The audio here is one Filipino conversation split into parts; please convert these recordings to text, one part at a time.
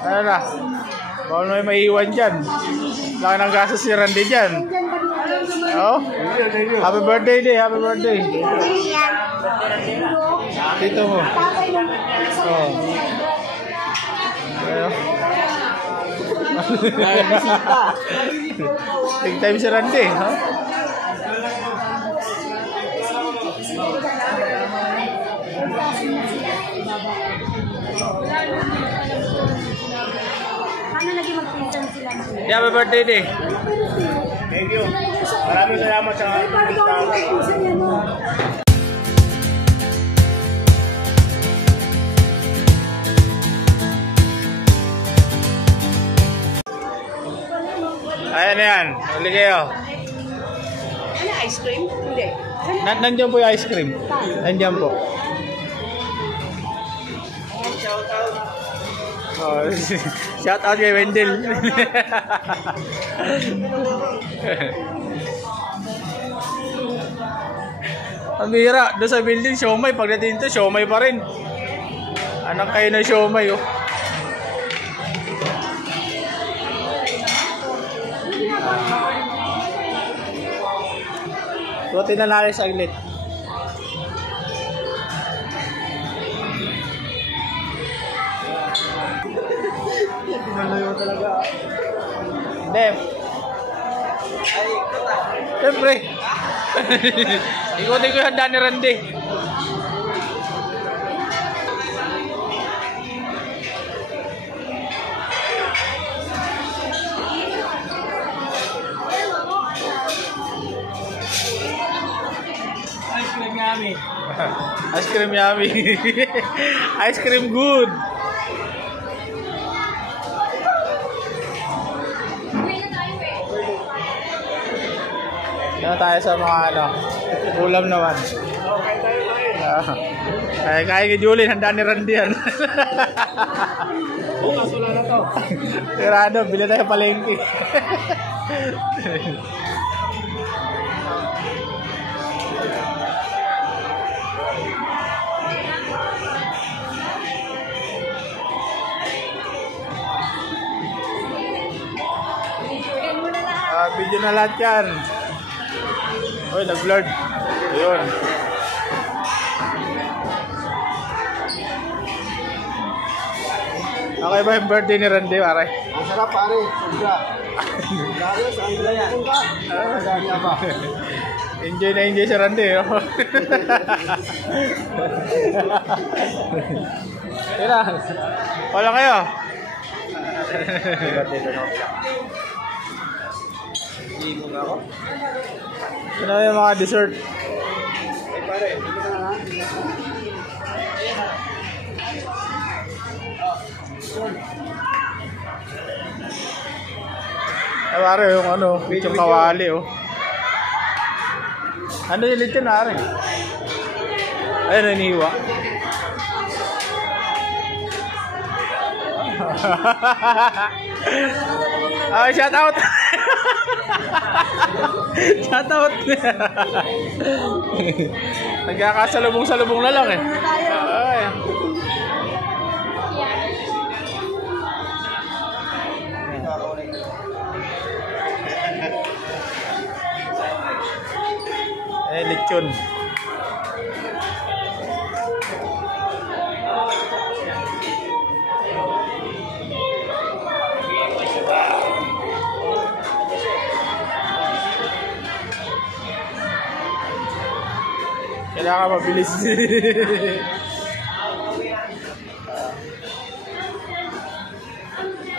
Ano na? Bawal may maiiwan dyan. Laki ng gastos si Randy dyan. Oh? Happy birthday day, happy birthday. Dito mo. Oh. Big time si Randy, ha? Ano lagi magpinsan sila? Happy birthday day. Thank you. Maraming salamat sa Ayan na yan. Huli kayo. Ano, ice cream? Hindi. Nandiyan po yung ice cream. Nandiyan po. Oh, shout out kay Wendell. Ang bira, doon sa building, siomay. Pagdating dito, siomay pa rin. Anak kayo na siomay, oh. Buti na lang sa aglit. Pinalayo talaga. Hindi. Siyempre. Ikutin ko yung handa ni Randy. ice cream yummy. Ice cream yummy. Ice cream good. Yan tayo sa mga ano, ulam naman. Kaya kay Julie, handa ni Randy yan. Bukas wala na to. Tirado, bila tayo palengke. Video na lahat yan. Uy, nag-blurred. Ayun. Okay ba yung birthday ni Randy, pare? Ang sarap, pare. Sobra. Lalo sa kanila yan. Enjoy na enjoy si Randy, oh. Tira. Wala kayo. Iimo na ako. Ano yung mga dessert? Ay, pare. Dito na lang. Ay, pare, yung ano, yung kawali, oh. Ano yung lechon, pare? Ayun, nanihiwa. Ay, shout out. Shout out. Nagkakasalubong-salubong na lang eh. Ay. Eh, lechon. Kailangan mabilis.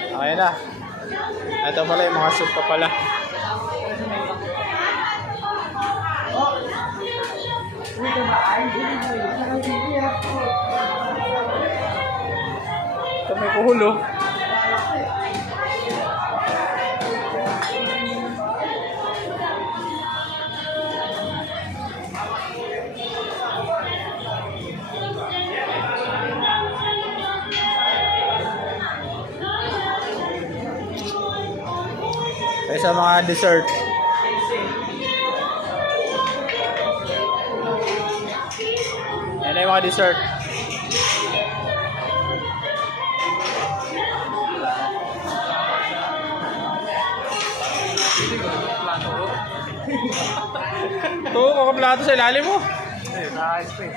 Okay na. Ito pala yung mga soup pa pala. Ito may kuhulo. Kaya sa mga dessert. Yan na yung mga dessert. Ito, kakaplato sa ilalim mo. Ayun, na-ice cream.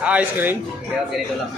Ice cream. Kaya ganito lang.